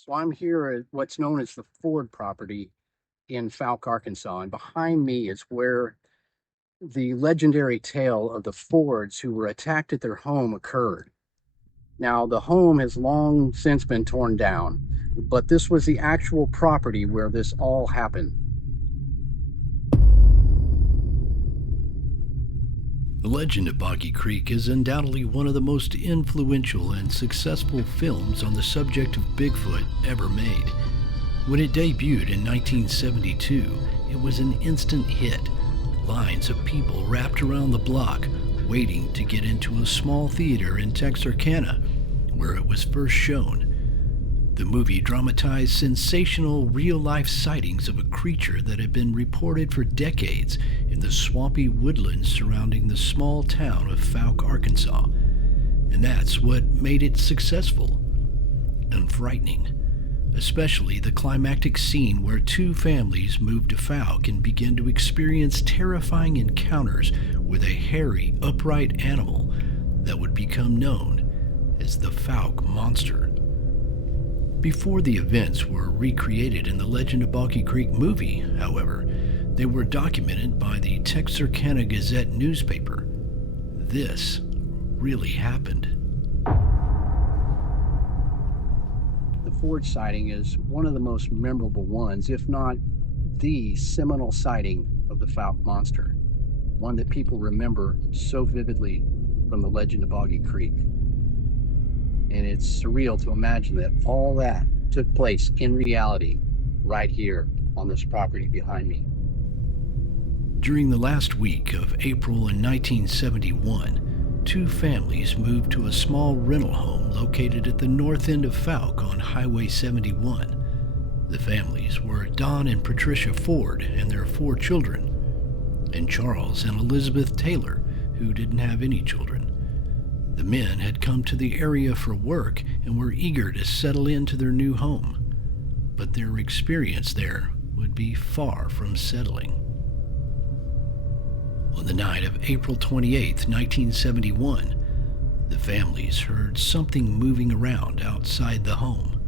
So I'm here at what's known as the Ford property in Fouke, Arkansas, and behind me is where the legendary tale of the Fords who were attacked at their home occurred. Now, the home has long since been torn down, but this was the actual property where this all happened. The Legend of Boggy Creek is undoubtedly one of the most influential and successful films on the subject of Bigfoot ever made. When it debuted in 1972, it was an instant hit. Lines of people wrapped around the block, waiting to get into a small theater in Texarkana, where it was first shown. The movie dramatized sensational real-life sightings of a creature that had been reported for decades in the swampy woodlands surrounding the small town of Fouke, Arkansas. And that's what made it successful and frightening, especially the climactic scene where two families moved to Fouke and began to experience terrifying encounters with a hairy, upright animal that would become known as the Fouke Monster. Before the events were recreated in the Legend of Boggy Creek movie, however, they were documented by the Texarkana Gazette newspaper. This really happened. The Ford sighting is one of the most memorable ones, if not the seminal sighting of the Fouke Monster, one that people remember so vividly from the Legend of Boggy Creek. And it's surreal to imagine that all that took place in reality right here on this property behind me. During the last week of April in 1971, two families moved to a small rental home located at the north end of Fouke on Highway 71. The families were Don and Patricia Ford and their 4 children, and Charles and Elizabeth Taylor, who didn't have any children. The men had come to the area for work and were eager to settle into their new home, but their experience there would be far from settling. On the night of April 28, 1971, the families heard something moving around outside the home.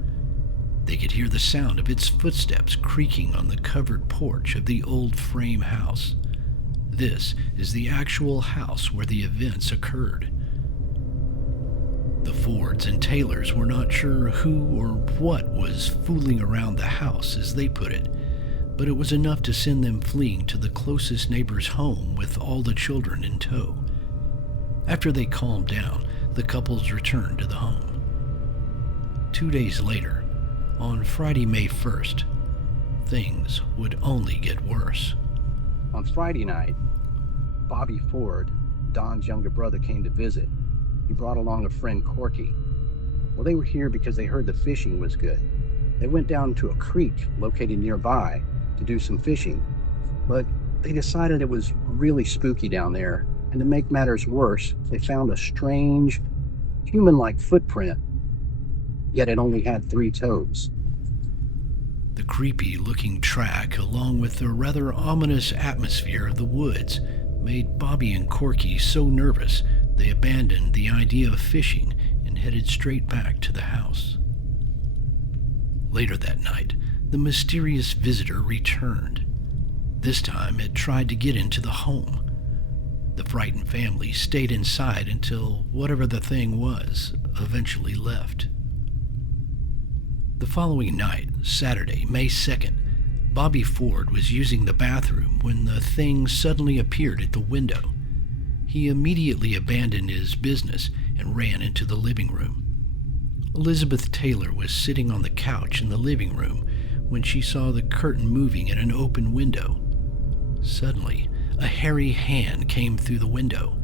They could hear the sound of its footsteps creaking on the covered porch of the old frame house. This is the actual house where the events occurred. The Fords and Taylors were not sure who or what was fooling around the house, as they put it, but it was enough to send them fleeing to the closest neighbor's home with all the children in tow. After they calmed down, the couples returned to the home. 2 days later, on Friday, May 1st, things would only get worse. On Friday night, Bobby Ford, Don's younger brother, came to visit. He brought along a friend, Corky. Well, they were here because they heard the fishing was good. They went down to a creek located nearby to do some fishing, but they decided it was really spooky down there, and to make matters worse, they found a strange, human-like footprint, yet it only had 3 toes. The creepy-looking track, along with the rather ominous atmosphere of the woods, made Bobby and Corky so nervous they abandoned the idea of fishing and headed straight back to the house. Later that night, the mysterious visitor returned. This time it tried to get into the home. The frightened family stayed inside until whatever the thing was eventually left. The following night, Saturday, May 2nd, Bobby Ford was using the bathroom when the thing suddenly appeared at the window. He immediately abandoned his business and ran into the living room. Elizabeth Taylor was sitting on the couch in the living room when she saw the curtain moving at an open window. Suddenly, a hairy hand came through the window.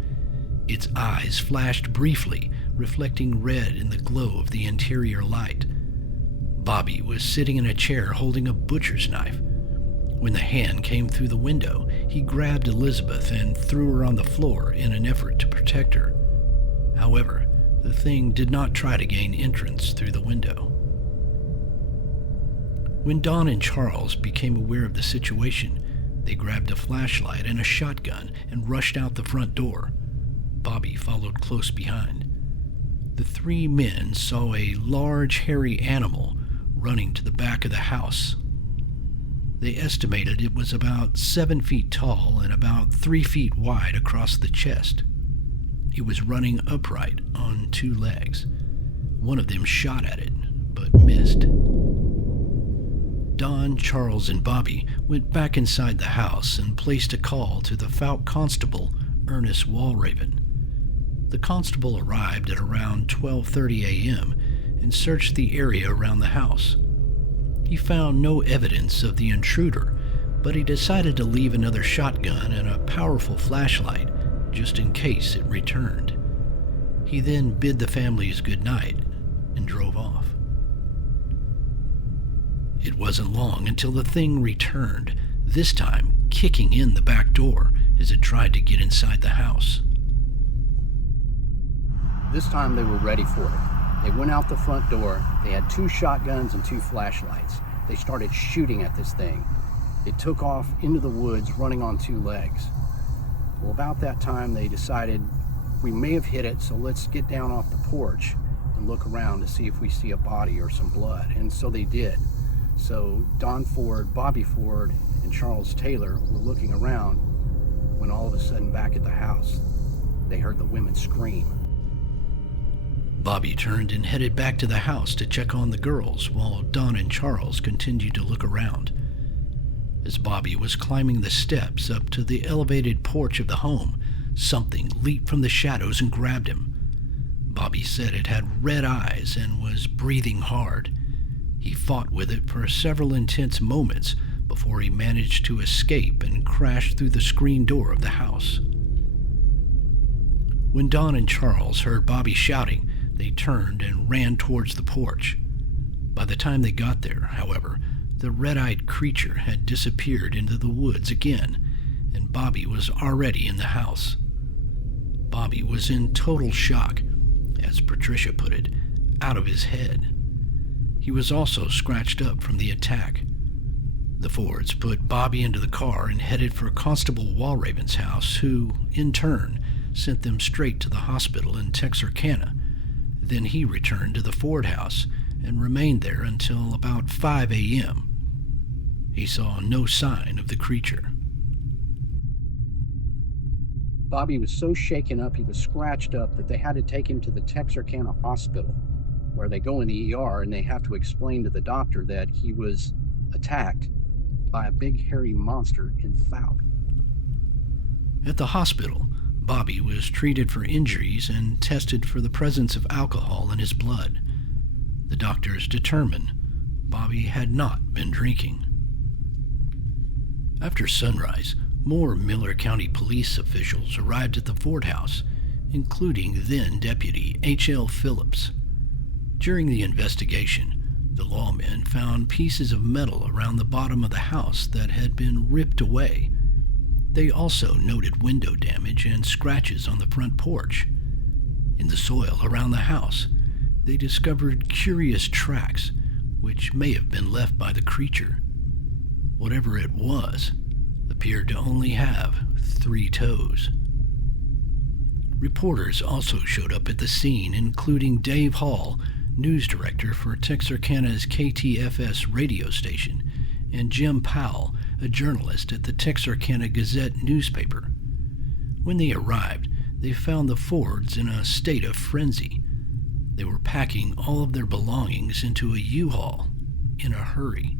Its eyes flashed briefly, reflecting red in the glow of the interior light. Bobby was sitting in a chair holding a butcher's knife. When the hand came through the window, he grabbed Elizabeth and threw her on the floor in an effort to protect her. However, the thing did not try to gain entrance through the window. When Don and Charles became aware of the situation, they grabbed a flashlight and a shotgun and rushed out the front door. Bobby followed close behind. The 3 men saw a large, hairy animal running to the back of the house. They estimated it was about 7 feet tall and about 3 feet wide across the chest. He was running upright on 2 legs. One of them shot at it, but missed. Don, Charles, and Bobby went back inside the house and placed a call to the Fouke Constable, Ernest Walraven. The constable arrived at around 12:30 a.m. and searched the area around the house. He found no evidence of the intruder, but he decided to leave another shotgun and a powerful flashlight just in case it returned. He then bid the families good night and drove off. It wasn't long until the thing returned, this time kicking in the back door as it tried to get inside the house. This time they were ready for it. They went out the front door. They had 2 shotguns and 2 flashlights. They started shooting at this thing. It took off into the woods, running on 2 legs. Well, about that time, they decided we may have hit it, so let's get down off the porch and look around to see if we see a body or some blood. And so they did. So Don Ford, Bobby Ford, and Charles Taylor were looking around when all of a sudden back at the house, they heard the women scream. Bobby turned and headed back to the house to check on the girls while Don and Charles continued to look around. As Bobby was climbing the steps up to the elevated porch of the home, something leaped from the shadows and grabbed him. Bobby said it had red eyes and was breathing hard. He fought with it for several intense moments before he managed to escape and crashed through the screen door of the house. When Don and Charles heard Bobby shouting, they turned and ran towards the porch. By the time they got there, however, the red-eyed creature had disappeared into the woods again, and Bobby was already in the house. Bobby was in total shock, as Patricia put it, out of his head. He was also scratched up from the attack. The Fords put Bobby into the car and headed for Constable Walraven's house, who, in turn, sent them straight to the hospital in Texarkana. Then he returned to the Ford house and remained there until about 5 a.m. He saw no sign of the creature. Bobby was so shaken up, he was scratched up, that they had to take him to the Texarkana hospital, where they go in the ER and they have to explain to the doctor that he was attacked by a big hairy monster in Fouke. At the hospital, Bobby was treated for injuries and tested for the presence of alcohol in his blood. The doctors determined Bobby had not been drinking. After sunrise, more Miller County police officials arrived at the Ford house, including then-Deputy H.L. Phillips. During the investigation, the lawmen found pieces of metal around the bottom of the house that had been ripped away. They also noted window damage and scratches on the front porch. In the soil around the house, they discovered curious tracks, which may have been left by the creature. Whatever it was, appeared to only have 3 toes. Reporters also showed up at the scene, including Dave Hall, news director for Texarkana's KTFS radio station, and Jim Powell, a journalist at the Texarkana Gazette newspaper. When they arrived, they found the Fords in a state of frenzy. They were packing all of their belongings into a U-Haul in a hurry.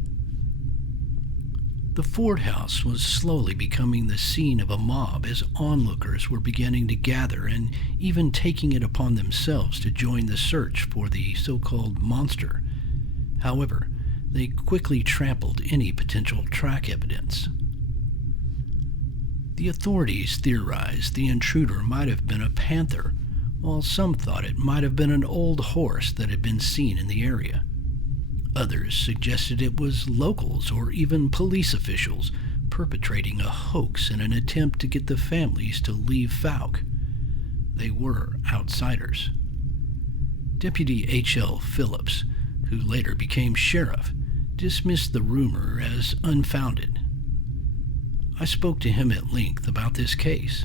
The Ford house was slowly becoming the scene of a mob as onlookers were beginning to gather and even taking it upon themselves to join the search for the so-called monster. However, they quickly trampled any potential track evidence. The authorities theorized the intruder might have been a panther, while some thought it might have been an old horse that had been seen in the area. Others suggested it was locals or even police officials perpetrating a hoax in an attempt to get the families to leave Fouke. They were outsiders. Deputy H.L. Phillips, who later became sheriff, dismissed the rumor as unfounded. I spoke to him at length about this case.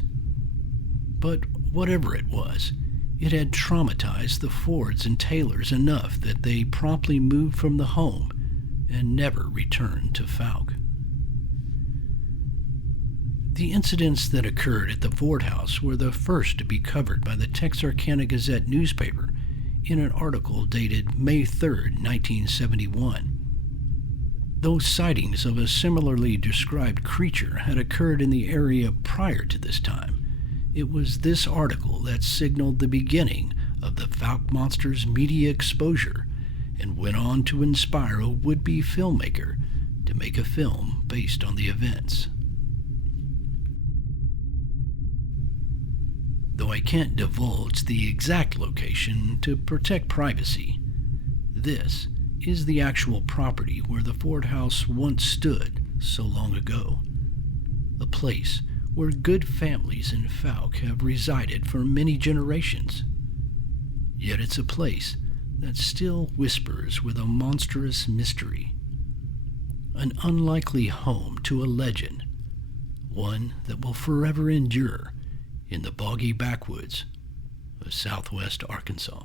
But whatever it was, it had traumatized the Fords and Taylors enough that they promptly moved from the home and never returned to Fouke. The incidents that occurred at the Ford house were the first to be covered by the Texarkana Gazette newspaper in an article dated May 3, 1971. Though sightings of a similarly described creature had occurred in the area prior to this time, it was this article that signaled the beginning of the Fouke monster's media exposure and went on to inspire a would-be filmmaker to make a film based on the events. Though I can't divulge the exact location to protect privacy, this is the actual property where the Ford house once stood so long ago. A place where good families in Fouke have resided for many generations. Yet it's a place that still whispers with a monstrous mystery. An unlikely home to a legend, one that will forever endure in the boggy backwoods of southwest Arkansas.